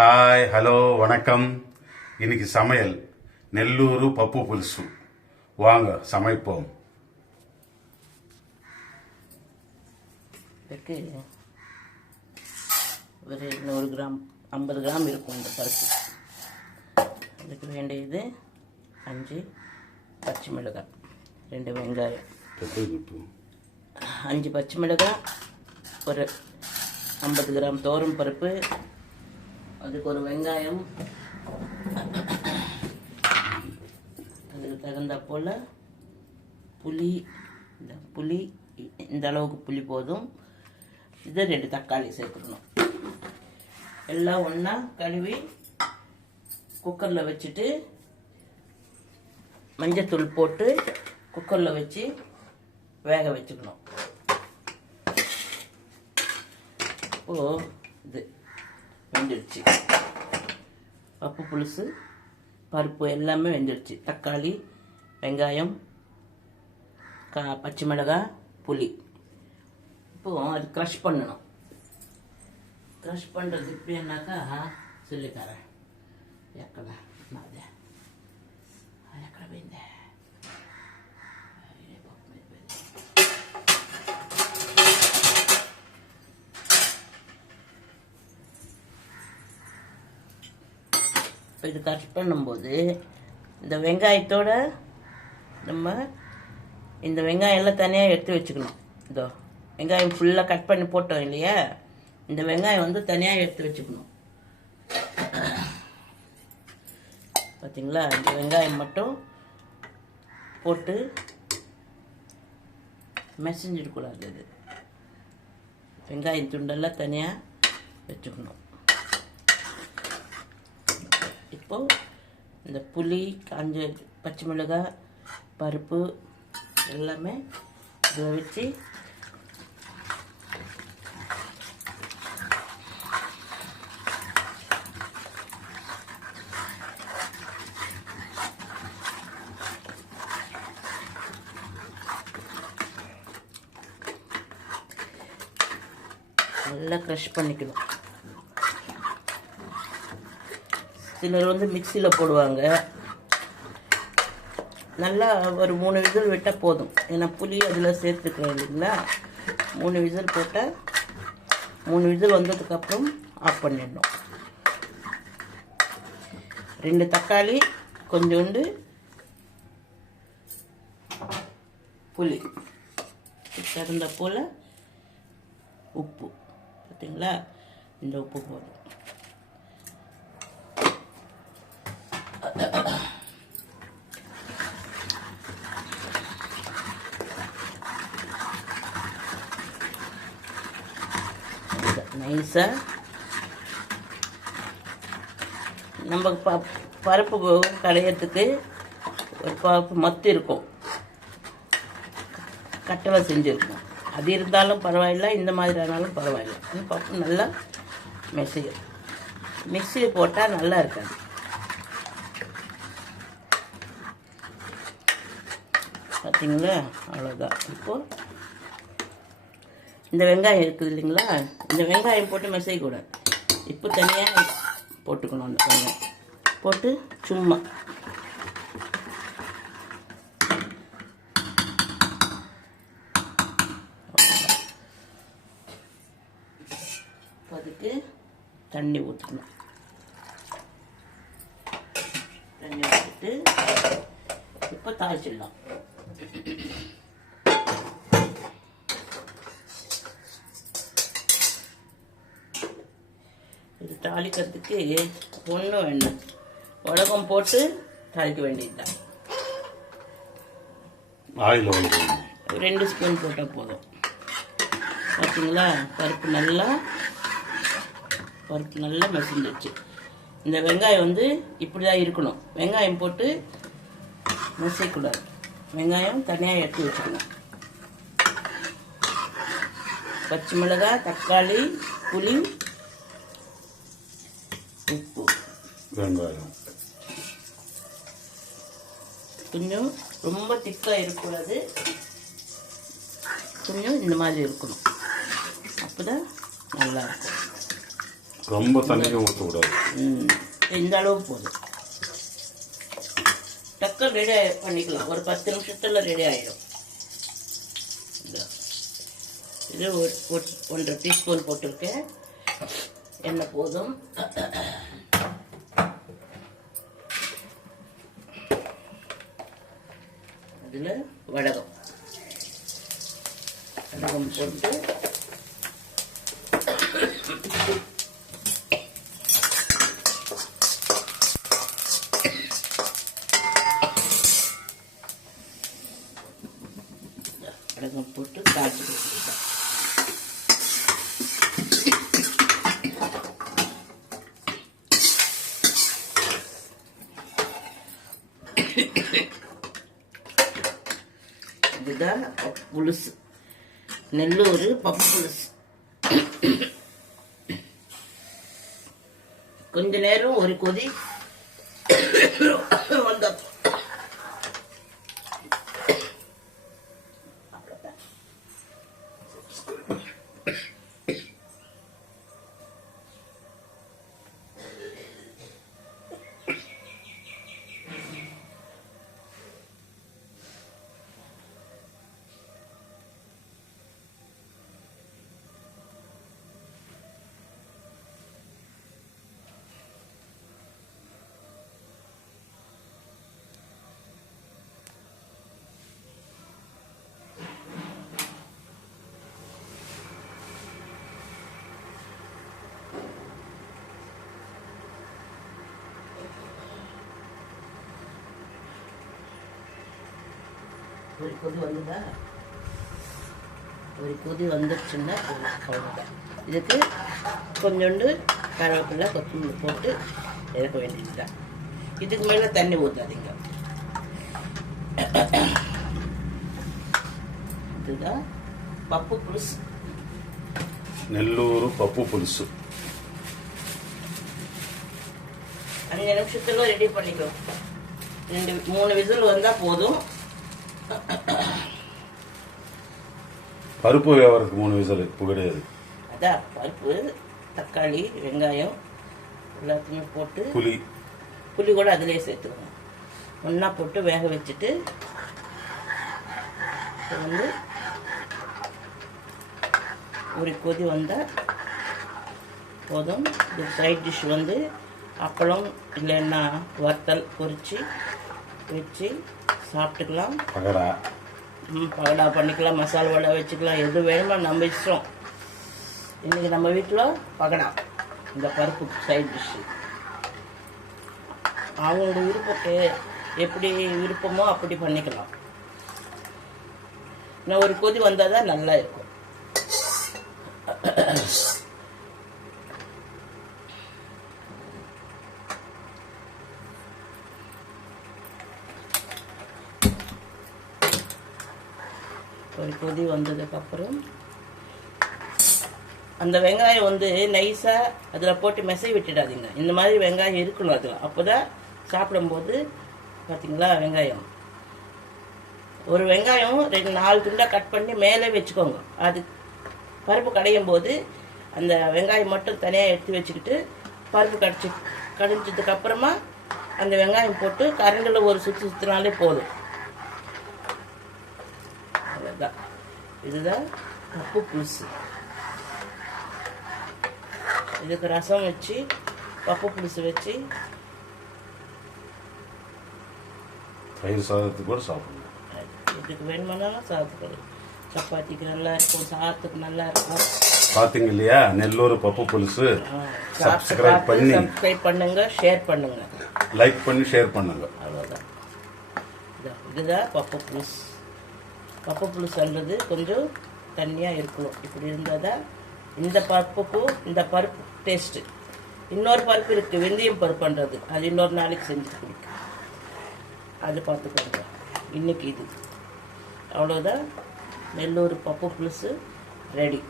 Hi hello வணக்கம். இன்னைக்கு சமையல் நெல்லூர் பப்பு புலுசு. வாங்க சமைப்போம். இதுக்கு ஒரு 100 கிராம் 50 கிராம் இருக்கும் இந்த பருப்பு. அதுக்கு வேண்டியது 5 பச்சை மிளகாய், 2 வெங்காயம், 5 பச்சை மிளகாய், ஒரு 50 கிராம் தோரம் பருப்பு, அதுக்கு ஒரு வெங்காயம், அதுக்கு தகுந்த போல் புளி இந்த அளவுக்கு புளி போதும். இது 2 தக்காளி சேர்த்துக்கணும். எல்லாம் ஒன்றா கழுவி குக்கரில் வச்சுட்டு மஞ்சத்தூள் போட்டு குக்கரில் வச்சு வேக வச்சுக்கணும். இப்போது இது வெந்துடுச்சு. பப்பு புலுசு பருப்பு எல்லாமே வெந்துடுச்சு. தக்காளி, வெங்காயம், பச்சை மிளகாய், புளி. இப்போது அது க்ரஷ் பண்ணணும். க்ரஷ் பண்ணுறது எப்படின்னாக்கா சொல்லித்தரேன். எக்கடா நாதே எக்கட போயிருந்த இப்போ இது கட் பண்ணும்போது இந்த வெங்காயத்தோட நம்ம இந்த வெங்காயம் எல்லாம் தனியாக எடுத்து வச்சுக்கணும். இதோ வெங்காயம் ஃபுல்லாக கட் பண்ணி போட்டோம் இல்லையா, இந்த வெங்காயம் வந்து தனியாக எடுத்து வச்சுக்கணும். பார்த்தீங்களா, இந்த வெங்காயம் மட்டும் போட்டு மெசஞ்சிடக்கூடாது. இது வெங்காயம் துண்டெல்லாம் தனியாக வச்சுக்கணும். இப்போது இந்த புளி, காஞ்ச பச்சை மிளகாய், பருப்பு எல்லாமே இதில் வச்சு நல்லா க்ரஷ் பண்ணிக்கணும். சிலர் வந்து மிக்சியில் போடுவாங்க. நல்லா ஒரு 3 விசில் விட்டால் போதும். ஏன்னா புளி அதில் சேர்த்துக்கிறோம் இல்லைங்களா. 3 விசில் போட்டால் 3 விசில் வந்ததுக்கப்புறம் ஆஃப் பண்ணிடணும். 2 தக்காளி, கொஞ்சோண்டு புளி, தகுந்த போல் உப்பு. பார்த்தீங்களா, இந்த உப்பு போதும். நைஸாக நம்ம பருப்பு கடையிறதுக்கு ஒரு பருப்பு மத்து இருக்கும், கட்டளை செஞ்சுருக்கும். அது இருந்தாலும் பரவாயில்ல, இந்த மாதிரி ஆனாலும் பரவாயில்ல. இந்த பருப்பு நல்லா மெசையும். மிக்சியில் போட்டால் நல்லா இருக்காது. பார்த்தீங்களா, அவ்வளோதான். இப்போது இந்த வெங்காயம் இருக்குது இல்லைங்களா, இந்த வெங்காயம் போட்டு மெசையக்கூடாது. இப்போ தனியாக போட்டுக்கணும். அந்த வெங்காயம் போட்டு சும்மா அதுக்கு தண்ணி ஊற்றணும். தண்ணி ஊற்றிட்டு இப்போ தாளிச்சிடலாம். இது தாளிக்கிறதுக்கு ஒன்றும் வேண்டாம், உலகம் போட்டு தாளிக்க வேண்டியதுதான். ஆயில் 2 ஸ்பூன் போட்டால் போதும். பார்த்தீங்களா, பருப்பு நல்லா மசிஞ்சிடுச்சு. இந்த வெங்காயம் வந்து இப்படி தான் இருக்கணும். வெங்காயம் போட்டு மசிக்கக்கூடாது. வெங்காயம் தனியாக எடுத்து வச்சுக்கணும். பச்சை மிளகாய், தக்காளி, புளி, உப்பு, வெங்காயம் கொஞ்சம் ரொம்ப திக்காக இருக்கக்கூடாது, கொஞ்சம் இந்த மாதிரி இருக்கணும். அப்போ தான் நல்லாயிருக்கும். ரொம்ப தண்ணியும் ஊற்றக்கூடாது. இந்த அளவுக்கு போதும். டக்குன்னு ரெடி பண்ணிக்கலாம். ஒரு 10 நிமிஷத்தில் ரெடி ஆகிடும். இது 1.5 டீஸ்பூன் போட்டிருக்கேன். எண்ணெய் போதும். அதில் வடகம் போட்டு வடகம் போட்டு காய்ச்சி கொடுத்துருக்கேன். இதுதான் புலுசு, நெல்லூர் பப்பு புலுசு. கொஞ்ச நேரம் ஒரு கொதி வந்த ஒரு கொதி வந்துதா? ஒரு கொதி வந்துடுச்சுன்னா அவ்வளோதான். இதுக்கு கொஞ்சோண்டு கருவேப்பிலை கொத்தமல்லி போட்டு இறக்க வேண்டியதுதான். இதுக்கு மேலே தண்ணி ஊற்றாதீங்க. இதுதான் பப்பு புலுசு, நெல்லூர் பப்பு புலுசு. 5 நிமிஷத்துல ரெடி பண்ணிக்கலாம். 2-3 விசில் வந்தால் போதும். பருப்பு வேவறதுக்கு 3 விசில் இப்போ கிடையாது. அதான் பருப்பு, தக்காளி, வெங்காயம் எல்லாத்தையுமே போட்டு புளி கூட அதிலே சேர்த்துக்கணும். ஒன்றா போட்டு வேக வச்சுட்டு வந்து ஒரு கொதி வந்தால் போதும். இது சைட் டிஷ் வந்து அப்பளம் இல்லைன்னா வறுத்தல் பொரிச்சு வச்சு சாப்பிட்டுக்கலாம். பகடா பண்ணிக்கலாம், மசாலா வடை வச்சுக்கலாம், எது வேணுமோ நம்ம இஷ்டம். இன்றைக்கி நம்ம வீட்டில் பகடா, இந்த பருப்பு சைட் டிஷ்ஷு. அவங்களோட விருப்பத்தை எப்படி விருப்பமோ அப்படி பண்ணிக்கலாம். இன்னும் ஒரு கொதி வந்தால் தான் நல்லா இருக்கும். ஒரு கொதி வந்ததுக்கப்புறம் அந்த வெங்காயம் வந்து நைஸாக அதில் போட்டு மெசை விட்டுடாதீங்க. இந்த மாதிரி வெங்காயம் இருக்கணும் அதில். அப்போ தான் சாப்பிடும்போது பார்த்தீங்களா, வெங்காயம் ஒரு வெங்காயம் 2-4 துண்டாக கட் பண்ணி மேலே வச்சுக்கோங்க. அது பருப்பு கடையும் போது அந்த வெங்காயம் மட்டும் தனியாக எடுத்து வச்சுக்கிட்டு பருப்பு கடைஞ்சதுக்கப்புறமா அந்த வெங்காயம் போட்டு கரண்டில் ஒரு சுற்றினாலே போதும். அவ்வளோதான். இதுதான் பப்பு புலுசு. இதுக்கு ரசம் வச்சு பப்பு புலுசு வச்சு தயிர் சாதத்துக்கு கூட சாப்பிடணும். இதுக்கு வேணுமானாலும் சாதத்துக்கு, சப்பாத்திக்கு நல்லா இருக்கும், சாதத்துக்கு நல்லா இருக்கும். பார்த்தீங்க இல்லையா, நெல்லூர் பப்பு புலுசு. சப்ஸ்கிரைப் பண்ணுங்க, ஷேர் பண்ணுங்க, லைக் பண்ணி ஷேர் பண்ணுங்க. அவ்வளோதான். இதுதான் பப்பு புலுசு. பப்பு புலுசுன்றது கொஞ்சம் தண்ணியாக இருக்கணும். இப்படி இருந்தால் தான் இந்த பருப்புக்கும் இந்த பருப்பு டேஸ்ட்டு. இன்னொரு பருப்பு இருக்குது, வெந்தயம் பருப்புன்றது. அது இன்னொரு நாளைக்கு செஞ்சு குடிக்கும். அது பார்த்துக்கோங்க. இன்னைக்கு இது அவ்வளோதான். நெல்லூர் பப்பு புலுசு ரெடி.